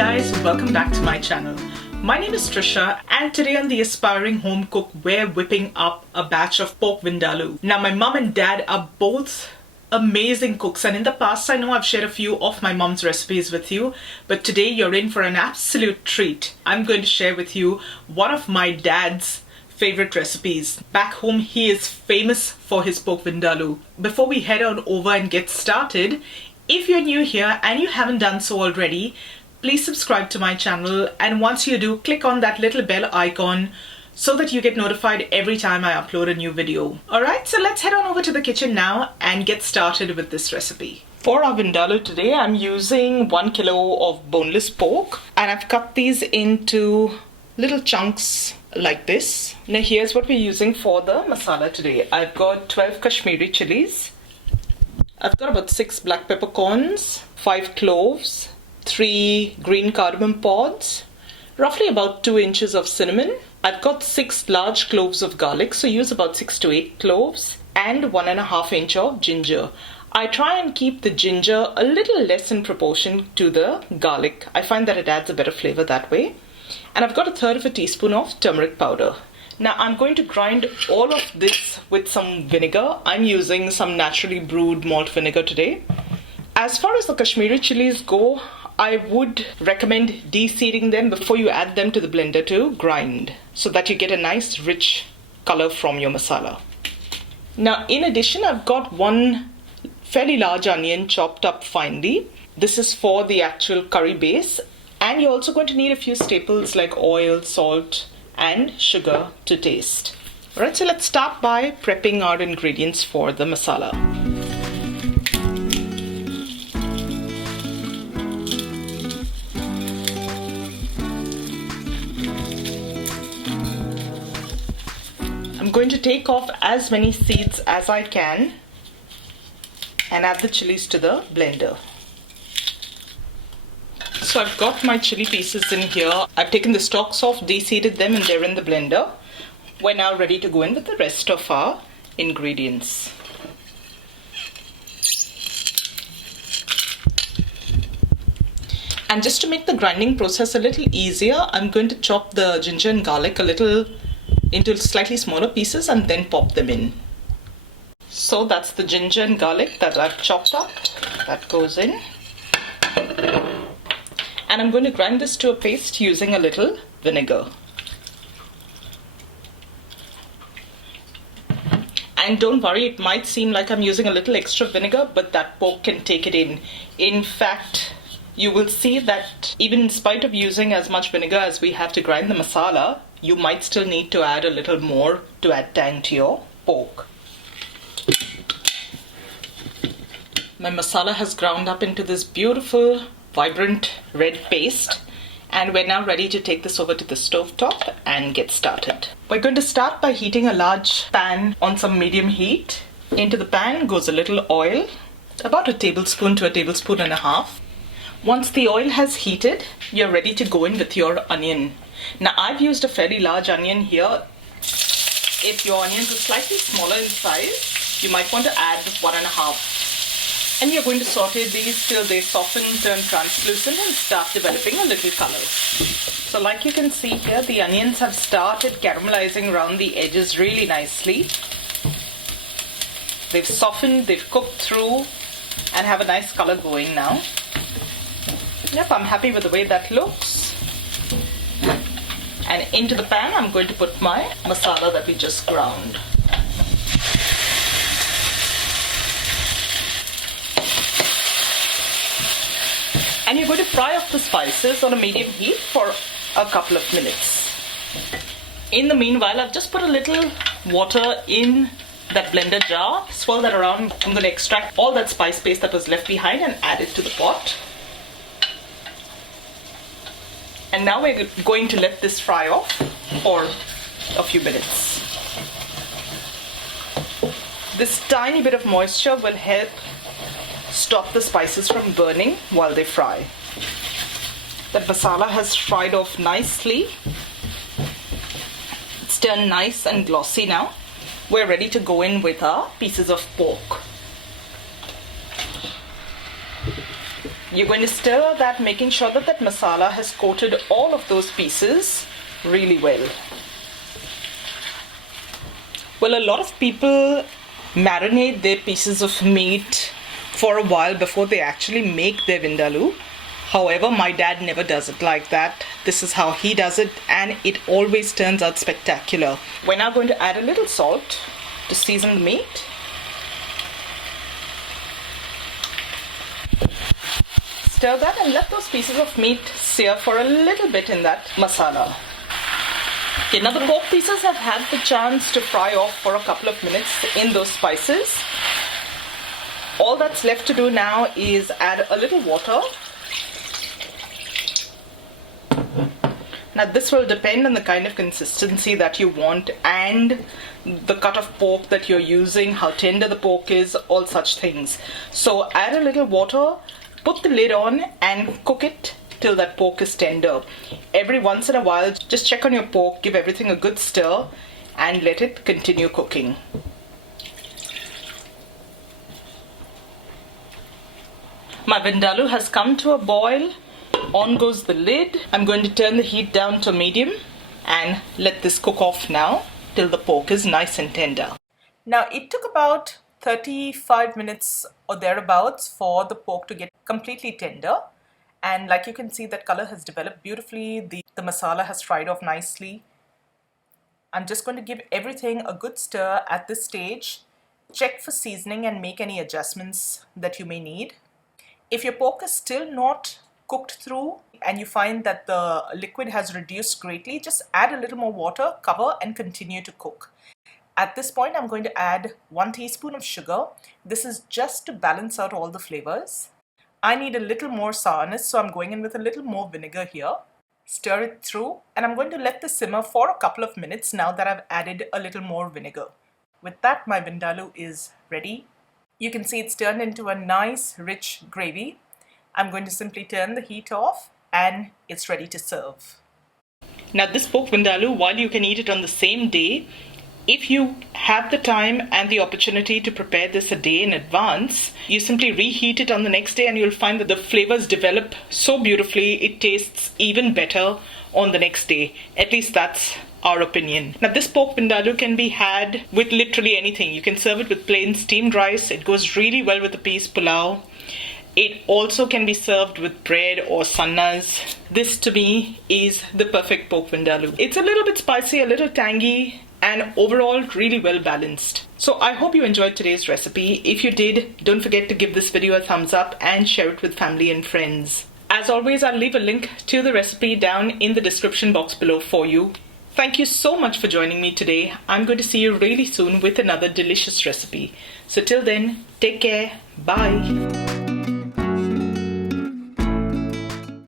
guys, welcome back to my channel. My name is Trisha and today on The Aspiring Home Cook we're whipping up a batch of pork vindaloo. Now my mom and dad are both amazing cooks and in the past I know I've shared a few of my mom's recipes with you, but today you're in for an absolute treat. I'm going to share with you one of my dad's favorite recipes. Back home he is famous for his pork vindaloo. Before we head on over and get started, if you're new here and you haven't done so already, please subscribe to my channel, and once you do, click on that little bell icon so that you get notified every time I upload a new video. Alright, so let's head on over to the kitchen now and get started with this recipe. For our vindaloo today, I'm using 1 kilo of boneless pork and I've cut these into little chunks like this. Now here's what we're using for the masala today. I've got 12 Kashmiri chillies. I've got about 6 black peppercorns, 5 cloves, 3 green cardamom pods, roughly about 2 inches of cinnamon. I've got 6 large cloves of garlic, so use about 6 to 8 cloves, and 1.5 inch of ginger. I try and keep the ginger a little less in proportion to the garlic. I find that it adds a better flavor that way. And I've got 1/3 teaspoon of turmeric powder. Now I'm going to grind all of this with some vinegar. I'm using some naturally brewed malt vinegar today. As far as the Kashmiri chilies go, I would recommend deseeding them before you add them to the blender to grind, so that you get a nice rich color from your masala. Now in addition, I've got 1 fairly large onion chopped up finely. This is for the actual curry base, and you're also going to need a few staples like oil, salt and sugar to taste. Alright, so let's start by prepping our ingredients for the masala. I'm going to take off as many seeds as I can and add the chilies to the blender. So I've got my chili pieces in here. I've taken the stalks off, deseeded them, and they're in the blender. We're now ready to go in with the rest of our ingredients. And just to make the grinding process a little easier, I'm going to chop the ginger and garlic a little into slightly smaller pieces and then pop them in. So that's the ginger and garlic that I've chopped up. That goes in. And I'm going to grind this to a paste using a little vinegar. And don't worry, it might seem like I'm using a little extra vinegar, but that pork can take it in. In fact, you will see that even in spite of using as much vinegar as we have to grind the masala, you might still need to add a little more to add tang to your pork. My masala has ground up into this beautiful, vibrant red paste, and we're now ready to take this over to the stove top and get started. We're going to start by heating a large pan on some medium heat. Into the pan goes a little oil, about 1 tablespoon to 1.5 tablespoons. Once the oil has heated, you're ready to go in with your onion. Now I've used a fairly large onion here. If your onions are slightly smaller in size, you might want to add 1.5. And you're going to saute these till they soften, turn translucent and start developing a little color. So like you can see here, the onions have started caramelizing around the edges really nicely. They've softened, they've cooked through and have a nice color going now. Yep, I'm happy with the way that looks. And into the pan, I'm going to put my masala that we just ground. And you're going to fry up the spices on a medium heat for a couple of minutes. In the meanwhile, I've just put a little water in that blender jar. Swirl that around. I'm going to extract all that spice paste that was left behind and add it to the pot. And now we're going to let this fry off for a few minutes. This tiny bit of moisture will help stop the spices from burning while they fry. The masala has fried off nicely. It's turned nice and glossy now. We're ready to go in with our pieces of pork. You're going to stir that, making sure that that masala has coated all of those pieces really well. Well, a lot of people marinate their pieces of meat for a while before they actually make their vindaloo. However, my dad never does it like that. This is how he does it, and it always turns out spectacular. We're now going to add a little salt to season the meat. Stir that and let those pieces of meat sear for a little bit in that masala. Okay, now the pork pieces have had the chance to fry off for a couple of minutes in those spices. All that's left to do now is add a little water. Now this will depend on the kind of consistency that you want and the cut of pork that you're using, how tender the pork is, all such things. So add a little water, put the lid on and cook it till that pork is tender. Every once in a while, just check on your pork, give everything a good stir and let it continue cooking. My vindaloo has come to a boil. On goes the lid. I'm going to turn the heat down to medium and let this cook off now till the pork is nice and tender. Now it took about 35 minutes or thereabouts for the pork to get completely tender, and like you can see, that color has developed beautifully. The masala has fried off nicely. I'm just going to give everything a good stir at this stage. Check for seasoning and make any adjustments that you may need. If your pork is still not cooked through and you find that the liquid has reduced greatly, just add a little more water, cover and continue to cook. At this point, I'm going to add 1 teaspoon of sugar. This is just to balance out all the flavors. I need a little more sourness, so I'm going in with a little more vinegar here. Stir it through and I'm going to let this simmer for a couple of minutes now that I've added a little more vinegar. With that, my vindaloo is ready. You can see it's turned into a nice rich gravy. I'm going to simply turn the heat off and it's ready to serve. Now this pork vindaloo, while you can eat it on the same day, if you have the time and the opportunity to prepare this a day in advance, you simply reheat it on the next day and you'll find that the flavors develop so beautifully, it tastes even better on the next day. At least that's our opinion. Now this pork vindaloo can be had with literally anything. You can serve it with plain steamed rice. It goes really well with the peas pulao. It also can be served with bread or sannas. This to me is the perfect pork vindaloo. It's a little bit spicy, a little tangy, and overall really well balanced. So I hope you enjoyed today's recipe. If you did, don't forget to give this video a thumbs up and share it with family and friends. As always, I'll leave a link to the recipe down in the description box below for you. Thank you so much for joining me today. I'm going to see you really soon with another delicious recipe. So till then, take care. Bye.